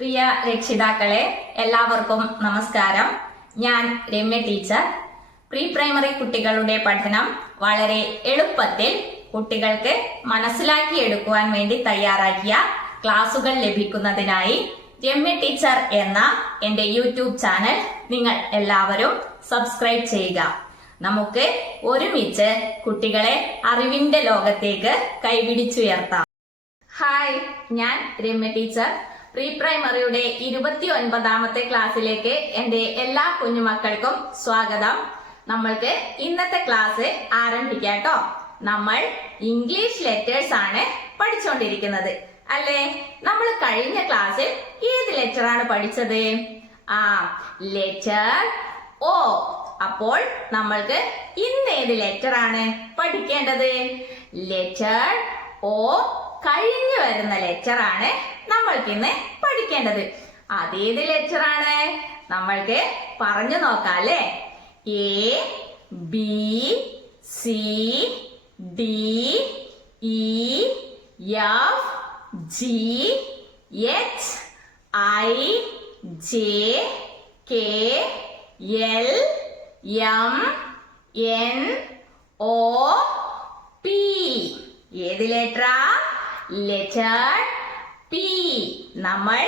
പ്രിയ രക്ഷിതാക്കളെ, എല്ലാവർക്കും നമസ്കാരം. ഞാൻ രമ്യ ടീച്ചർ. പ്രീ പ്രൈമറി കുട്ടികളുടെ പഠനം വളരെ എളുപ്പത്തിൽ കുട്ടികൾക്ക് മനസ്സിലാക്കിയെടുക്കുവാൻ വേണ്ടി തയ്യാറാക്കിയ ക്ലാസുകൾ ലഭിക്കുന്നതിനായി രമ്യ ടീച്ചർ എന്ന എന്റെ യൂട്യൂബ് ചാനൽ നിങ്ങൾ എല്ലാവരും സബ്സ്ക്രൈബ് ചെയ്യുക. നമുക്ക് ഒരുമിച്ച് കുട്ടികളെ അറിവിന്റെ ലോകത്തേക്ക് കൈപിടിച്ചുയർത്താം. ഹായ്, ഞാൻ രമ്യ ടീച്ചർ. പ്രീ പ്രൈമറിയുടെ 29ാമത്തെ ക്ലാസ്സിലേക്ക് എന്റെ എല്ലാ കുഞ്ഞുമക്കൾക്കും സ്വാഗതം. നമ്മൾക്ക് ഇന്നത്തെ ക്ലാസ് ആരംഭിക്കാട്ടോ. നമ്മൾ ഇംഗ്ലീഷ് ലെറ്റേഴ്സ് ആണ് പഠിച്ചുകൊണ്ടിരിക്കുന്നത് അല്ലേ? നമ്മൾ കഴിഞ്ഞ ക്ലാസ്സിൽ ഏത് ലെറ്റർ ആണ് പഠിച്ചത്? ലെറ്റർ ഓ. അപ്പോൾ നമ്മൾക്ക് ഇന്ന് ഏത് ലെറ്റർ ആണ് പഠിക്കേണ്ടത്? ലെറ്റർ ഓ കഴിഞ്ഞു വരുന്ന ലെറ്റർ ആണ് നമ്മൾക്ക് ഇന്ന് പഠിക്കേണ്ടത്. അതേത് ലെറ്റർ ആണ് നമ്മൾക്ക് പറഞ്ഞു നോക്കാം അല്ലേ? A, B, C, D, E, F, G, H, I, J, K, L, M, N, O, P. ഏത് ലെറ്ററാ? Letter P. നമ്മൾ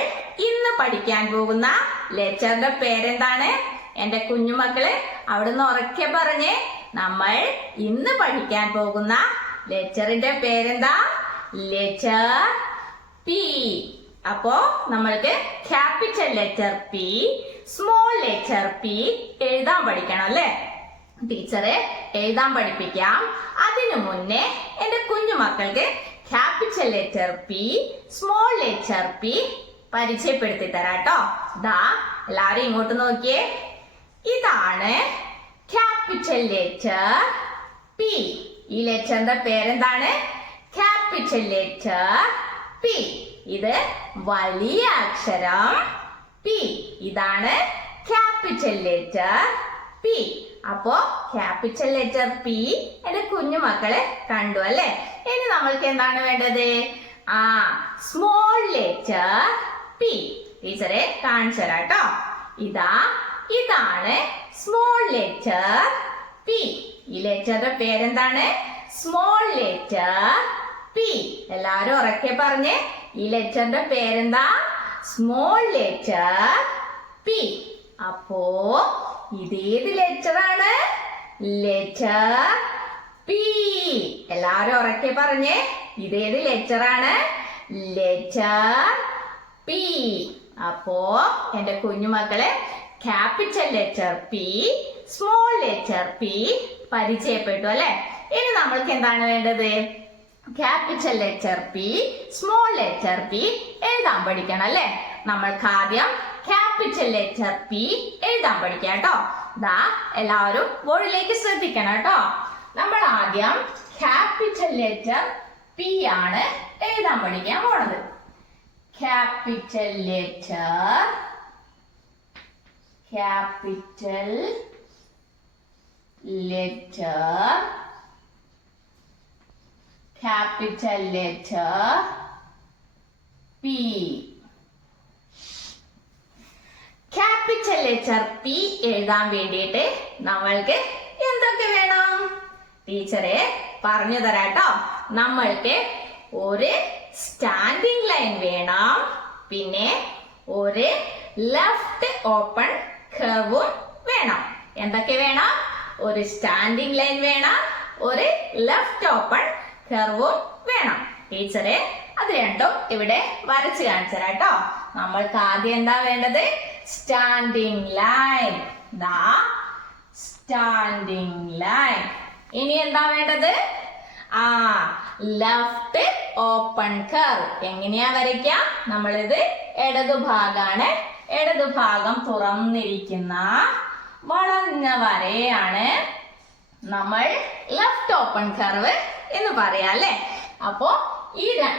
ഇന്ന് പഠിക്കാൻ പോകുന്ന ലെറ്ററിന്റെ പേരെന്താണ്? എന്റെ കുഞ്ഞുമക്കള് അവിടുന്ന് ഉറക്കെ പറഞ്ഞേ. നമ്മൾ ഇന്ന് പഠിക്കാൻ പോകുന്ന ലെറ്ററിന്റെ പേരെന്താ? Letter P. അപ്പോ നമ്മൾക്ക് capital letter P, small letter P എഴുതാൻ പഠിക്കണം അല്ലേ? ടീച്ചറെ എഴുതാൻ പഠിപ്പിക്കാം. അതിനു മുന്നേ എന്റെ കുഞ്ഞുമക്കൾക്ക് capital letter P, small letter P പരിചയപ്പെടുത്തി തരാട്ടോ. ദാ എല്ലാവരും ഇങ്ങോട്ട് നോക്കിയേ. ഇതാണ് ക്യാപിറ്റൽ ലെറ്റർ പി. ഈ ലെറ്ററിന്റെ പേരെന്താണ്? Capital letter P. ഇത് വലിയ അക്ഷരം പി. ഇതാണ് ക്യാപിറ്റൽ ലെറ്റർ പി. അപ്പോ ക്യാപിറ്റൽ ലെറ്റർ പി എന്റെ കുഞ്ഞുമക്കളെ കണ്ടു അല്ലേ? ഇനി നമ്മൾക്ക് എന്താണ് വേണ്ടത്? Small letter P. ടീച്ചറെ കാണിച്ചു തരാട്ടോ. ഇതാണ് സ്മോൾ ലെറ്റർ പി. ഈ ലെറ്ററിന്റെ പേരെന്താണ്? Small letter P. എല്ലാരും ഉറക്കെ പറഞ്ഞേ. ഈ ലെറ്ററിന്റെ പേരെന്താ? Small letter P. അപ്പോ ഇതേത് ലെറ്റർ ആണ്? Letter P. എല്ലാരും ഉറക്കെ പറഞ്ഞേ. ഇതേത് ലെറ്റർ ആണ്? Letter P. അപ്പോ എന്റെ കുഞ്ഞുമക്കളെ capital letter P, small letter P പരിചയപ്പെട്ടു അല്ലെ? ഇനി നമ്മൾക്ക് എന്താണ് വേണ്ടത്? Capital letter P, small letter P എഴുതാൻ പഠിക്കണം അല്ലെ? നമ്മൾക്ക് ആദ്യം ക്യാപിറ്റൽ ലെറ്റർ പി എഴുതാൻ പഠിക്കാം കേട്ടോ. ദാ എല്ലാവരും ബോർഡിലേക്ക് ശ്രദ്ധിക്കണം കേട്ടോ. നമ്മൾ ആദ്യം ക്യാപിറ്റൽ ലെറ്റർ പി ആണ് എഴുതാൻ പഠിക്കാൻ പോണത്. Capital letter P. Capital letter P എഴുതാൻ വേണ്ടിയിട്ട് നമ്മൾക്ക് എന്തൊക്കെ വേണം? ടീച്ചറെ പറഞ്ഞു തരാട്ടോ. നമ്മൾക്ക് ഒരു സ്റ്റാൻഡിംഗ് ലൈൻ വേണം, പിന്നെ ഒരു ലെഫ്റ്റ് ഓപ്പൺ കർവും വേണം. എന്തൊക്കെ വേണം? ഒരു സ്റ്റാൻഡിംഗ് ലൈൻ വേണം, ഒരു ലെഫ്റ്റ് ഓപ്പൺ കർവും വേണം. ടീച്ചറെ അത് രണ്ടും ഇവിടെ വരച്ച് കാണിച്ചു തരാട്ടോ. നമ്മൾക്ക് ആദ്യം എന്താ വേണ്ടത്? Standing line. Standing line. ഇനി എന്താ വേണ്ടത്? Left open curve. എങ്ങനെയാ വരയ്ക്കുക? നമ്മളിത് ഇടതുഭാഗാണ്. ഇടതുഭാഗം തുറന്നിരിക്കുന്ന വളഞ്ഞ വരയാണ് നമ്മൾ ലെഫ്റ്റ് ഓപ്പൺ കർവ് എന്ന് പറയാ അല്ലെ? അപ്പോ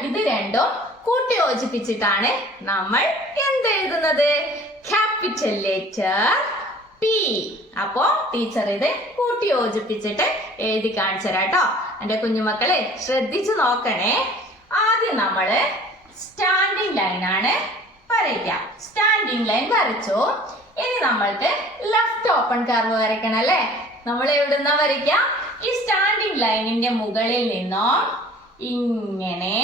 ഇത് രണ്ടും കൂട്ടി യോജിപ്പിച്ചിട്ടാണ് നമ്മൾ എന്തെഴുതുന്നത്? Capital letter P. അപ്പോ ടീച്ചർ ഇത് കൂട്ടി യോജിപ്പിച്ചിട്ട് എഴുതി കാണിച്ചു തരാട്ടോ. എന്റെ കുഞ്ഞുമക്കളെ ശ്രദ്ധിച്ചു നോക്കണേ. ആദ്യം നമ്മള് സ്റ്റാൻഡിംഗ് ലൈൻ ആണ് വരയ്ക്കാം. സ്റ്റാൻഡിങ് ലൈൻ വരച്ചു. ഇനി നമ്മൾക്ക് ലെഫ്റ്റ് ഓപ്പൺ കർവ് വരയ്ക്കണം അല്ലേ? നമ്മൾ എവിടുന്ന വരയ്ക്കാം? ഈ സ്റ്റാൻഡിങ് ലൈനിന്റെ മുകളിൽ നിന്നും ഇങ്ങനെ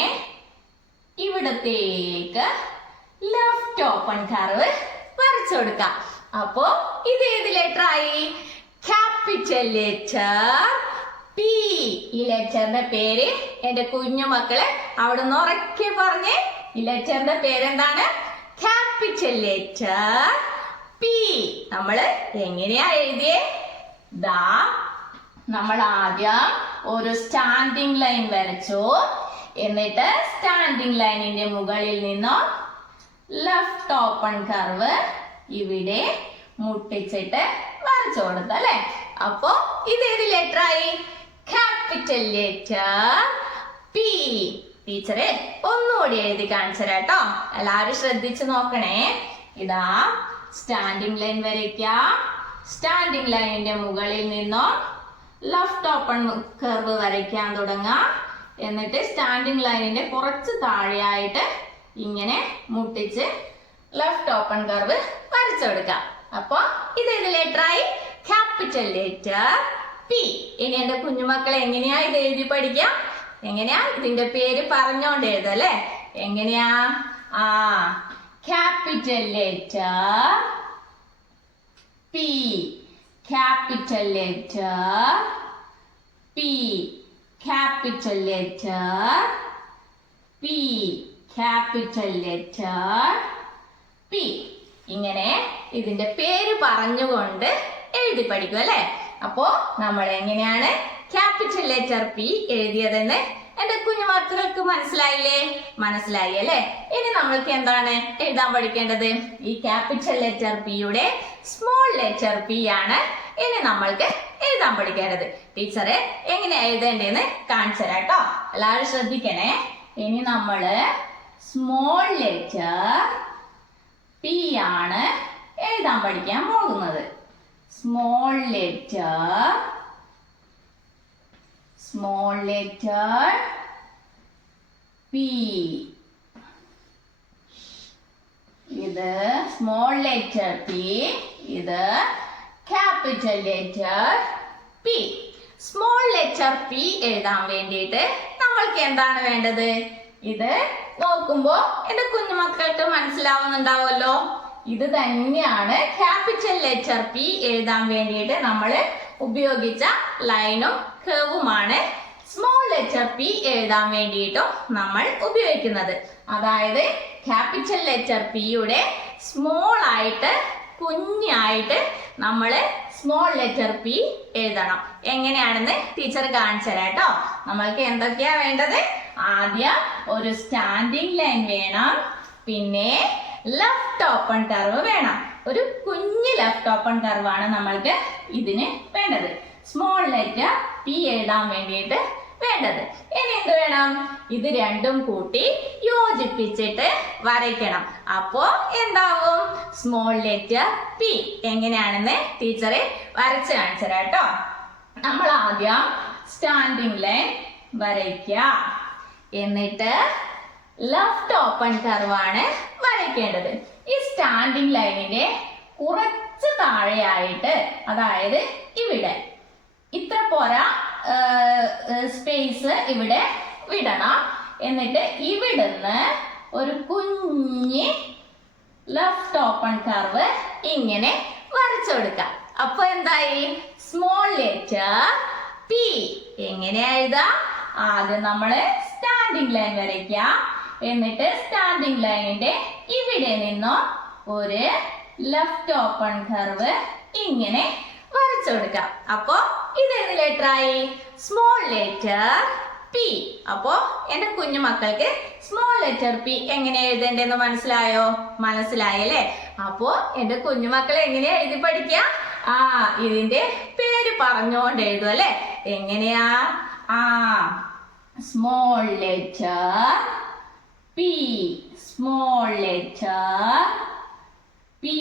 ഇവിടത്തേക്ക് ലെഫ്റ്റ് ഓപ്പൺ കർവ് വരച്ചു കൊടുക്കാം. അപ്പോ ഇത് ഏത് ലെറ്റർ ആയി? Capital letter P. ഈ ലെറ്ററിന്റെ പേര് എന്റെ കുഞ്ഞു മക്കളെ അവിടെ നിന്ന് ഉറക്കെ പറഞ്ഞേ. ഈ ലെറ്ററിന്റെ പേരെന്താണ്? Capital letter P. നമ്മള് എങ്ങനെയാ എഴുതിയേ? ദാ നമ്മൾ ആദ്യം ഒരു സ്റ്റാൻഡിങ് ലൈൻ വരച്ചു. എന്നിട്ട് സ്റ്റാൻഡിങ് ലൈനിന്റെ മുകളിൽ നിന്നും ലെഫ്റ്റ് ഓപ്പൺ കർവ് ഇവിടെ മുട്ടിച്ചിട്ട് വരച്ചു കൊടുത്തു അല്ലെ? അപ്പോ ഇത് ഏത് ലെറ്റർ ആയി? Capital letter P. ടീച്ചറെ ഒന്നുകൂടി എഴുതി കാണിച്ചു തരാട്ടോ. എല്ലാരും ശ്രദ്ധിച്ചു നോക്കണേ. ഇതാ സ്റ്റാൻഡിങ് ലൈൻ വരയ്ക്കാം. സ്റ്റാൻഡിങ് ലൈനിന്റെ മുകളിൽ നിന്നും ലെഫ്റ്റ് ഓപ്പൺ കർവ് വരയ്ക്കാൻ തുടങ്ങാം. എന്നിട്ട് സ്റ്റാൻഡിങ് ലൈനിന്റെ കുറച്ച് താഴെയായിട്ട് ഇങ്ങനെ മുട്ടിച്ച് ലെഫ്റ്റ് ഓപ്പൺ കർവ് വരച്ചു കൊടുക്കാം. അപ്പൊ ഇത് ഏത് ലെറ്റർ ആയി? Capital letter P. ഇനി എന്റെ കുഞ്ഞുമക്കളെ എങ്ങനെയാ ഇത് എഴുതി പഠിക്കാം? എങ്ങനെയാ? ഇതിന്റെ പേര് പറഞ്ഞോണ്ട് എഴുതല്ലേ? എങ്ങനെയാ? Capital letter P. Capital letter P. Capital letter P. Capital letter P. ഇങ്ങനെ ഇതിന്റെ പേര് പറഞ്ഞുകൊണ്ട് എഴുതി പഠിക്കും അല്ലെ? അപ്പോ നമ്മൾ എങ്ങനെയാണ് ക്യാപിറ്റൽ ലെറ്റർ പി എഴുതിയതെന്ന് എന്റെ കുഞ്ഞുമക്കൾക്ക് മനസ്സിലായില്ലേ? മനസ്സിലായി അല്ലെ? ഇനി നമ്മൾക്ക് എന്താണ് എഴുതാൻ പഠിക്കേണ്ടത്? ഈ ക്യാപിറ്റൽ ലെറ്റർ പിയുടെ സ്മോൾ ലെറ്റർ പി ആണ് ഇനി നമ്മൾക്ക് എഴുതാൻ പഠിക്കേണ്ടത്. ടീച്ചറെ എങ്ങനെയാ എഴുതേണ്ടതെന്ന് കാണിച്ചു തരാം കേട്ടോ. എല്ലാവരും ശ്രദ്ധിക്കണേ. ഇനി നമ്മള് സ്മോൾ ലെറ്റർ പി ആണ് എഴുതാൻ പഠിക്കാൻ പോകുന്നത്. Small letter P. ഇത് സ്മോൾ ലെറ്റർ പി. ഇത് capital letter P. Small letter P എഴുതാൻ വേണ്ടിയിട്ട് നമ്മൾക്ക് എന്താണ് വേണ്ടത്? ഇത് നോക്കുമ്പോ എന്റെ കുഞ്ഞുമക്കൾക്ക് മനസ്സിലാവുന്നുണ്ടാവുമല്ലോ. ഇത് തന്നെയാണ് ക്യാപിറ്റൽ ലെറ്റർ പി എഴുതാൻ വേണ്ടിയിട്ട് നമ്മൾ ഉപയോഗിച്ച ലൈനും കർവുമാണ് സ്മോൾ ലെറ്റർ പി എഴുതാൻ വേണ്ടിയിട്ടും നമ്മൾ ഉപയോഗിക്കുന്നത്. അതായത് ക്യാപിറ്റൽ ലെറ്റർ പിയുടെ സ്മോൾ ആയിട്ട് കുഞ്ഞായിട്ട് നമ്മൾ സ്മോൾ ലെറ്റർ പി എഴുതണം. എങ്ങനെയാണെന്ന് ടീച്ചർ കാണിച്ചു തരാം കേട്ടോ. നമ്മൾക്ക് എന്തൊക്കെയാ വേണ്ടത്? ആദ്യം ഒരു സ്റ്റാൻഡിങ് ലൈൻ വേണം. പിന്നെ ലെഫ്റ്റ് ഓപ്പൺ കർവ് വേണം. ഒരു കുഞ്ഞ് ലെഫ്റ്റ് ഓപ്പൺ കർവാണ് നമ്മൾക്ക് ഇതിന് വേണ്ടത്. സ്മോൾ ലെറ്റർ പി എഴുതാൻ വേണ്ടിയിട്ട് വേണ്ടത്. ഇനി എന്ത് വേണം? ഇത് രണ്ടും കൂട്ടി യോജിപ്പിച്ചിട്ട് വരയ്ക്കണം. അപ്പോ എന്താവും? Small letter P. എങ്ങനെയാണെന്ന് ടീച്ചറെ വരച്ച് കാണിച്ചു തരാം കേട്ടോ. നമ്മൾ ആദ്യം സ്റ്റാൻഡിങ് ലൈൻ വരയ്ക്കുക. എന്നിട്ട് ലെഫ്റ്റ് ഓപ്പൺ കർവാണ് വരയ്ക്കേണ്ടത്. ഈ സ്റ്റാൻഡിങ് ലൈനിന്റെ കുറച്ച് താഴെയായിട്ട്, അതായത് ഇവിടെ ഇത്ര പോരാ സ്പേസ് ഇവിടെ വിടണം. എന്നിട്ട് ഇവിടുന്ന് ഒരു കുഞ്ഞ് ലെഫ്റ്റ് ഓപ്പൺ കർവ് ഇങ്ങനെ വരച്ചു കൊടുക്കാം. അപ്പൊ എന്തായി? Small letter P. എങ്ങനെയാ എഴുതാ? ആദ്യം നമ്മള് സ്റ്റാൻഡിങ് ലൈൻ വരയ്ക്കാം. എന്നിട്ട് സ്റ്റാൻഡിങ് ലൈനിന്റെ ഇവിടെ നിന്നും ഒരു ലെഫ്റ്റ് ഓപ്പൺ കർവ് ഇങ്ങനെ വരച്ചു കൊടുക്കാം. അപ്പോ ഇത് ഏത് ലെറ്റർ ആയി? Small letter P. അപ്പോ എന്റെ കുഞ്ഞു മക്കൾക്ക് സ്മോൾ ലെറ്റർ പി എങ്ങനെ എഴുതേണ്ടെന്ന് മനസ്സിലായോ? മനസ്സിലായല്ലേ? അപ്പോ എന്റെ കുഞ്ഞുമക്കളെ എങ്ങനെയാ എഴുതി പഠിക്കുക? ഇതിന്റെ പേര് പറഞ്ഞുകൊണ്ട് എഴുതും അല്ലെ? എങ്ങനെയാ? Small letter P. Small letter P.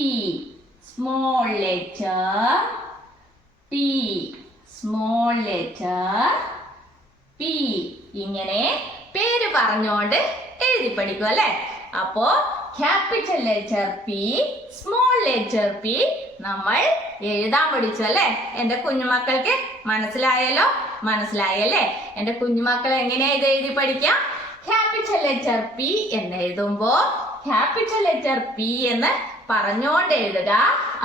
Small letter P. Small letter P. ഇങ്ങനെ പേര് പറഞ്ഞുകൊണ്ട് എഴുതി പഠിക്കും അല്ലെ? അപ്പോ capital letter P, small letter P നമ്മൾ എഴുതാൻ പഠിച്ചു അല്ലേ? എന്റെ കുഞ്ഞുമക്കൾക്ക് മനസ്സിലായല്ലോ? മനസ്സിലായല്ലേ? എന്റെ കുഞ്ഞുമക്കൾ എങ്ങനെയാ ഇത് എഴുതി പഠിക്കാം? ക്യാപിറ്റൽ ലെറ്റർ പി എന്ന് എഴുതുമ്പോ ക്യാപിറ്റൽ ലെറ്റർ പി എന്ന് പറഞ്ഞുകൊണ്ട് എഴുതുക.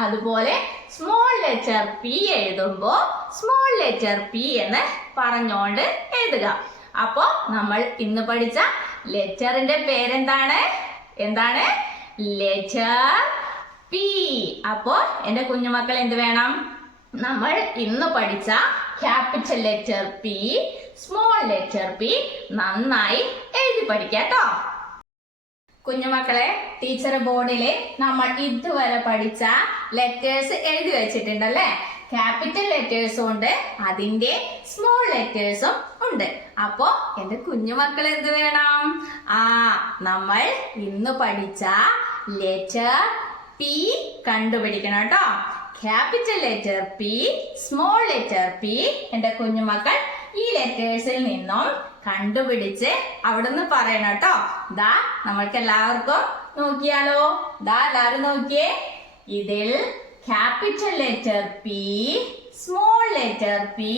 അതുപോലെ സ്മോൾ ലെറ്റർ പി എഴുതുമ്പോ സ്മോൾ ലെറ്റർ പി എന്ന് പറഞ്ഞുകൊണ്ട് എഴുതുക. അപ്പോ നമ്മൾ ഇന്ന് പഠിച്ച ലെറ്ററിന്റെ പേരെന്താണ്? എന്താണ്? Letter P. അപ്പോ എന്റെ കുഞ്ഞുമക്കൾ എന്ത് വേണം? നമ്മൾ ഇന്ന് പഠിച്ച capital letter P, small letter P നന്നായി എഴുതി പഠിക്കാട്ടോ. കുഞ്ഞുമക്കളെ, ടീച്ചർ ബോർഡില് നമ്മൾ ഇതുവരെ പഠിച്ച ലെറ്റേഴ്സ് എഴുതി വെച്ചിട്ടുണ്ടല്ലേ? ക്യാപിറ്റൽ ലെറ്റേഴ്സും ഉണ്ട്, അതിന്റെ സ്മോൾ ലെറ്റേഴ്സും ഉണ്ട്. അപ്പോ എന്റെ കുഞ്ഞുമക്കൾ എന്ത് വേണം? നമ്മൾ ഇന്ന് പഠിച്ച ലെറ്റർ പി കണ്ടുപിടിക്കണം കേട്ടോ. Capital letter P, small letter P. എന്റെ കുഞ്ഞുമക്കൾ ഈ ലെറ്റേഴ്സിൽ നിന്നും കണ്ടുപിടിച്ച് അവിടുന്ന് പറയണം കേട്ടോ. ദാ നമ്മൾക്ക് എല്ലാവർക്കും നോക്കിയാലോ? ദാ എല്ലാവരും നോക്കിയേ. ഇതിൽ capital letter P, small letter P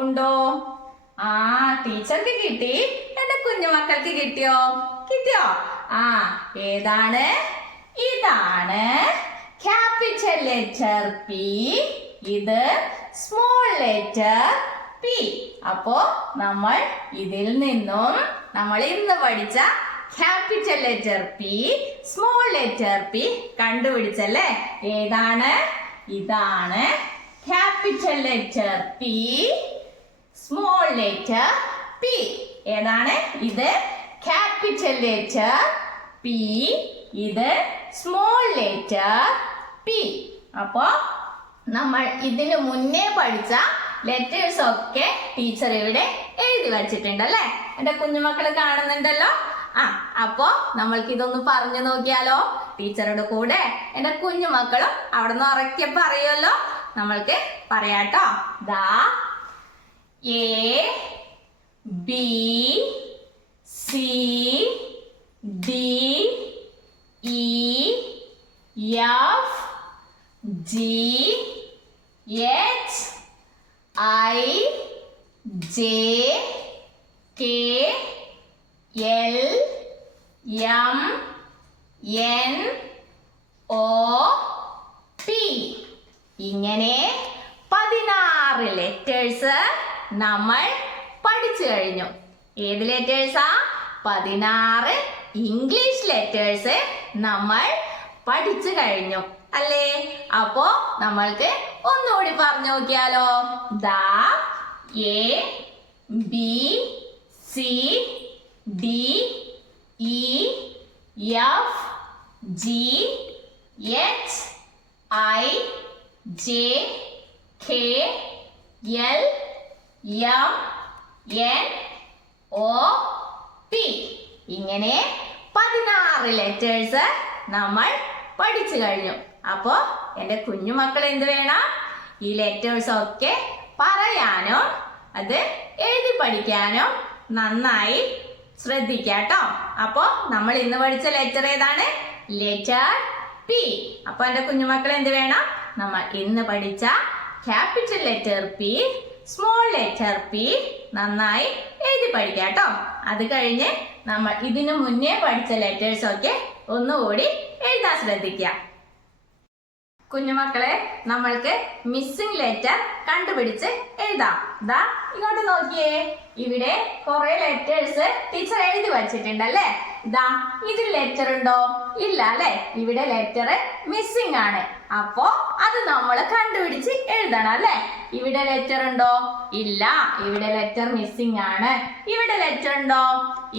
ഉണ്ടോ? ടീച്ചർക്ക് കിട്ടി. എന്റെ കുഞ്ഞുമക്കൾക്ക് കിട്ടിയോ? കിട്ടിയോ? ഏതാണ്? ഇതാണ് ക്യാപിറ്റൽ ലെറ്റർ പി, ഇത് സ്മോൾ ലെറ്റർ പി. അപ്പോ നമ്മൾ ഇതിൽ നിന്നും നമ്മൾ ഇന്ന് പഠിച്ച capital letter P, small letter P കണ്ടുപിടിച്ചല്ലേ? ഏതാണ്? ഇതാണ് capital letter P, small letter P. ഏതാണ്? ഇത് ക്യാപിറ്റൽ ലെറ്റർ പി, ഇത് സ്മോൾ ലെറ്റർ പി. അപ്പോ നമ്മൾ ഇതിനു മുന്നേ പഠിച്ച ലെറ്റേഴ്സ് ഒക്കെ ടീച്ചർ ഇവിടെ എഴുതി വച്ചിട്ടുണ്ടല്ലേ? എന്റെ കുഞ്ഞുമക്കൾ കാണുന്നുണ്ടല്ലോ? അപ്പോ നമ്മൾക്ക് ഇതൊന്ന് പറഞ്ഞു നോക്കിയാലോ? ടീച്ചറുടെ കൂടെ എന്റെ കുഞ്ഞുമക്കളും അവിടെ നിന്ന് ഉറക്കെ പറയുമല്ലോ? നമ്മൾക്ക് പറയാട്ടോ. ദാ A, B, C, D, E, F, G, H, I, J, K, L, M, N, O, P. ഇങ്ങനെ 16 ലെറ്റേഴ്സ് നമ്മൾ പഠിച്ചു കഴിഞ്ഞു. ഏത് ലെറ്റേഴ്സാ? 16 ഇംഗ്ലീഷ് ലെറ്റേഴ്സ് നമ്മൾ പഠിച്ചു കഴിഞ്ഞു അല്ലേ? അപ്പോ നമ്മൾക്ക് ഒന്നുകൂടി പറഞ്ഞു നോക്കിയാലോ? ദാ A, B, C, D, E, F, G, H, I, J, K, L, M, N, O, P. ഇങ്ങനെ 16 ലെറ്റേഴ്സ് നമ്മൾ പഠിച്ചു കഴിഞ്ഞു. അപ്പോ എന്റെ കുഞ്ഞുമക്കൾ എന്ത് വേണം? ഈ ലെറ്റേഴ്സ് ഒക്കെ പറയാനും അത് എഴുതി പഠിക്കാനും നന്നായി ശ്രദ്ധിക്കാട്ടോ. അപ്പോ നമ്മൾ ഇന്ന് പഠിച്ച ലെറ്റർ ഏതാണ്? Letter P. അപ്പൊ എന്റെ കുഞ്ഞുമക്കൾ എന്ത് വേണം? നമ്മൾ ഇന്ന് പഠിച്ച capital letter P, small letter P നന്നായി എഴുതി പഠിക്കാട്ടോ. അത് കഴിഞ്ഞ് നമ്മൾ ഇതിനു മുന്നേ പഠിച്ച ലെറ്റേഴ്സ് ഒക്കെ ഒന്നുകൂടി എഴുതാൻ ശ്രദ്ധിക്കാം. കുഞ്ഞുമക്കളെ, നമ്മൾക്ക് മിസ്സിംഗ് ലെറ്റർ കണ്ടുപിടിച്ച് എഴുതാം. ദാ ഇങ്ങോട്ട് നോക്കിയേ. ഇവിടെ കുറെ ലെറ്റേഴ്സ് ടീച്ചർ എഴുതി വച്ചിട്ടുണ്ടല്ലേ? ദാ ഇതിൽ ലെറ്റർ ഉണ്ടോ? ഇല്ല അല്ലെ? ഇവിടെ ലെറ്റർ മിസ്സിംഗ് ആണ്. അപ്പോ അത് നമ്മൾ കണ്ടുപിടിച്ച് എഴുതണം അല്ലെ? ഇവിടെ ലെറ്റർ ഉണ്ടോ? ഇല്ല, ഇവിടെ ലെറ്റർ മിസ്സിംഗ് ആണ്. ഇവിടെ ലെറ്റർ ഉണ്ടോ?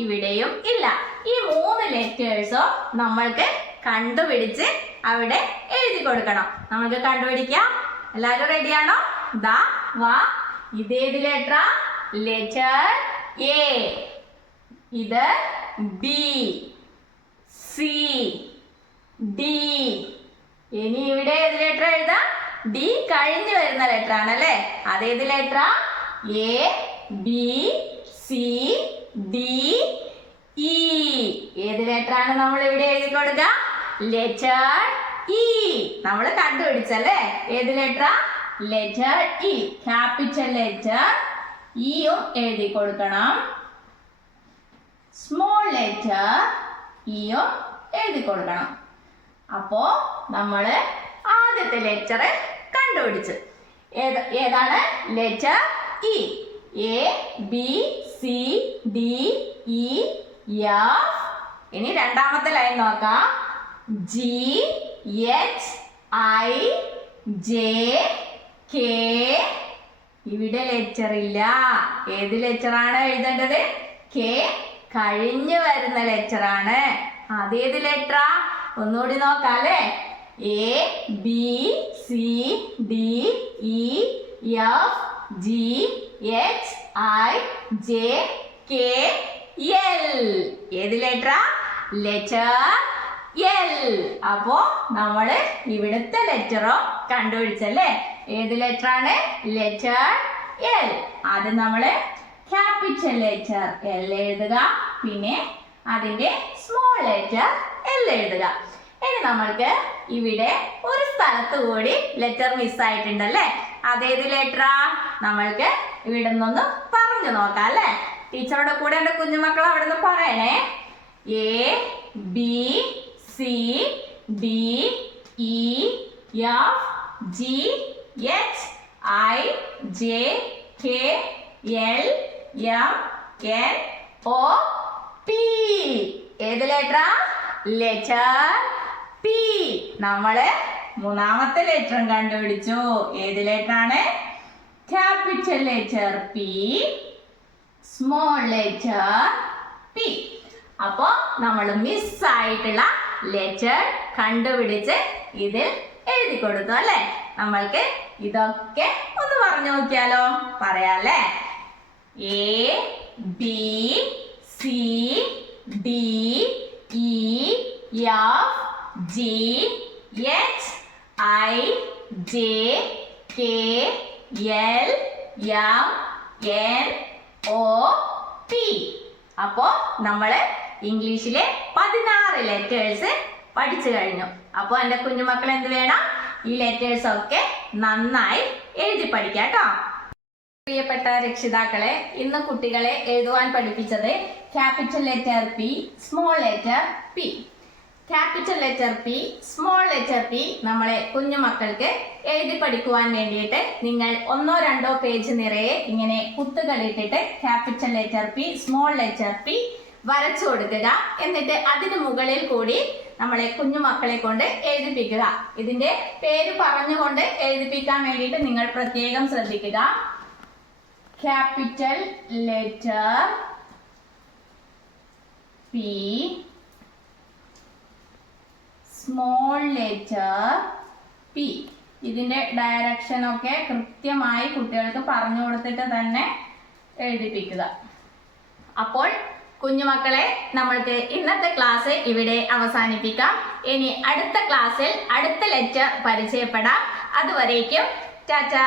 ഇവിടെയും ഇല്ല. ഈ 3 ലെറ്റേഴ്സും നമ്മൾക്ക് കണ്ടുപിടിച്ച് അവിടെ എഴുതി കൊടുക്കണം. നമുക്ക് കണ്ടുപിടിക്കാം. എല്ലാരും റെഡിയാണോ? ദാ വാ. ഇതേത് ലെറ്ററാ? Letter A. ഇത് ബി, സി, ഡി. ഇനി ഇവിടെ ഏത് ലെറ്റർ എഴുതാം? ഡി കഴിഞ്ഞു വരുന്ന ലെറ്റർ ആണല്ലേ? അതേത് ലെറ്ററാ? A, B, C, D, E. ഏത് ലെറ്റർ ആണ് നമ്മൾ ഇവിടെ എഴുതി കൊടുക്കുക? Letter E. നമ്മൾ കണ്ടുപിടിച്ചല്ലേ? ഏത് letter? Letter E. Capital letter ഇയും എഴുതി കൊടുക്കണം. സ്മോൾ ലെറ്റർ ഇയും എഴുതി കൊടുക്കണം. അപ്പോ നമ്മള് ആദ്യത്തെ ലെറ്റർ കണ്ടുപിടിച്ചു. ഏതാണ്? Letter E. A B C D E F. ഇനി രണ്ടാമത്തെ ലൈൻ നോക്കാം. G H I J K. ഇവിടെ ലെറ്റർ ഇല്ല. ഏത് ലെറ്റർ ആണ് എഴുതേണ്ടത്? കെ കഴിഞ്ഞു വരുന്ന ലെറ്റർ ആണ്. അതേത് ലെറ്ററാ? ഒന്നുകൂടി നോക്കാം അല്ലേ? A B C D E F G H I J K L. ഏത് ലെറ്ററാ? Letter L. അപ്പോ നമ്മള് ഇവിടുത്തെ ലെറ്ററോ കണ്ടുപിടിച്ചല്ലേ? ഏത് ലെറ്റർ ആണ്? Letter L. ആദ്യം നമ്മള് ക്യാപിറ്റൽ ലെറ്റർ എൽ എഴുതുക. പിന്നെ അതിന്റെ സ്മോൾ ലെറ്റർ എൽ എഴുതുക. ഇനി നമ്മൾക്ക് ഇവിടെ ഒരു സ്ഥലത്ത് കൂടി ലെറ്റർ മിസ്സായിട്ടുണ്ടല്ലേ? അതേത് ലെറ്ററാ? നമ്മൾക്ക് ഇവിടെ നിന്നൊന്ന് പറഞ്ഞു നോക്കാം അല്ലേ? ടീച്ചറുടെ കൂടെ എന്റെ കുഞ്ഞുമക്കൾ അവിടെ നിന്ന് പറയണേ. A B C D E F G H I J K L M N O P. ഏത് ലെറ്ററാ? Letter P. നമ്മള് മൂന്നാമത്തെ ലെറ്ററും കണ്ടുപിടിച്ചു. ഏത് ലെറ്റർ ആണ്? Capital letter P, small letter P. അപ്പോ നമ്മൾ മിസ്സായിട്ടുള്ള ലെറ്റർ കണ്ടുപിടിച്ച് ഇതിൽ എഴുതി കൊടുത്തു അല്ലേ? നമ്മൾക്ക് ഇതൊക്കെ ഒന്ന് പറഞ്ഞു നോക്കിയാലോ? പറയാല്ലേ? A B C D E F G H I J K L M N O P. അപ്പോ നമ്മള് ഇംഗ്ലീഷിലെ 16 ലെറ്റേഴ്സ് പഠിച്ചു കഴിഞ്ഞു. അപ്പൊ എന്റെ കുഞ്ഞുമക്കൾ എന്ത് വേണം? ഈ ലെറ്റേഴ്സ് ഒക്കെ നന്നായി എഴുതി പഠിക്കാം കേട്ടോ. പ്രിയപ്പെട്ട രക്ഷിതാക്കളെ, ഇന്ന് കുട്ടികളെ എഴുതുവാൻ പഠിപ്പിച്ചത് capital letter P, small letter P. Capital letter P, small letter P നമ്മളെ കുഞ്ഞുമക്കൾക്ക് എഴുതി പഠിക്കുവാൻ വേണ്ടിയിട്ട് നിങ്ങൾ 1-2 പേജ് നിറയെ ഇങ്ങനെ കുത്തുകളിട്ടിട്ട് capital letter P, small letter P വരച്ചു കൊടുക്കുക. എന്നിട്ട് അതിന് മുകളിൽ കൂടി നമ്മളെ കുഞ്ഞുമക്കളെ കൊണ്ട് എഴുതിപ്പിക്കുക. ഇതിന്റെ പേര് പറഞ്ഞുകൊണ്ട് എഴുതിപ്പിക്കാൻ വേണ്ടിയിട്ട് നിങ്ങൾ പ്രത്യേകം ശ്രദ്ധിക്കുക. Capital letter P, small letter P. ഇതിന്റെ ഡയറക്ഷൻ ഒക്കെ കൃത്യമായി കുട്ടികൾക്ക് പറഞ്ഞു കൊടുത്തിട്ട് തന്നെ എഴുതിപ്പിക്കുക. അപ്പോൾ കുഞ്ഞുമക്കളെ, നമ്മൾക്ക് ഇന്നത്തെ ക്ലാസ് ഇവിടെ അവസാനിപ്പിക്കാം. ഇനി അടുത്ത ക്ലാസ്സിൽ അടുത്ത ലെറ്റർ പരിചയപ്പെടാം. അതുവരേക്കും ടാറ്റാ.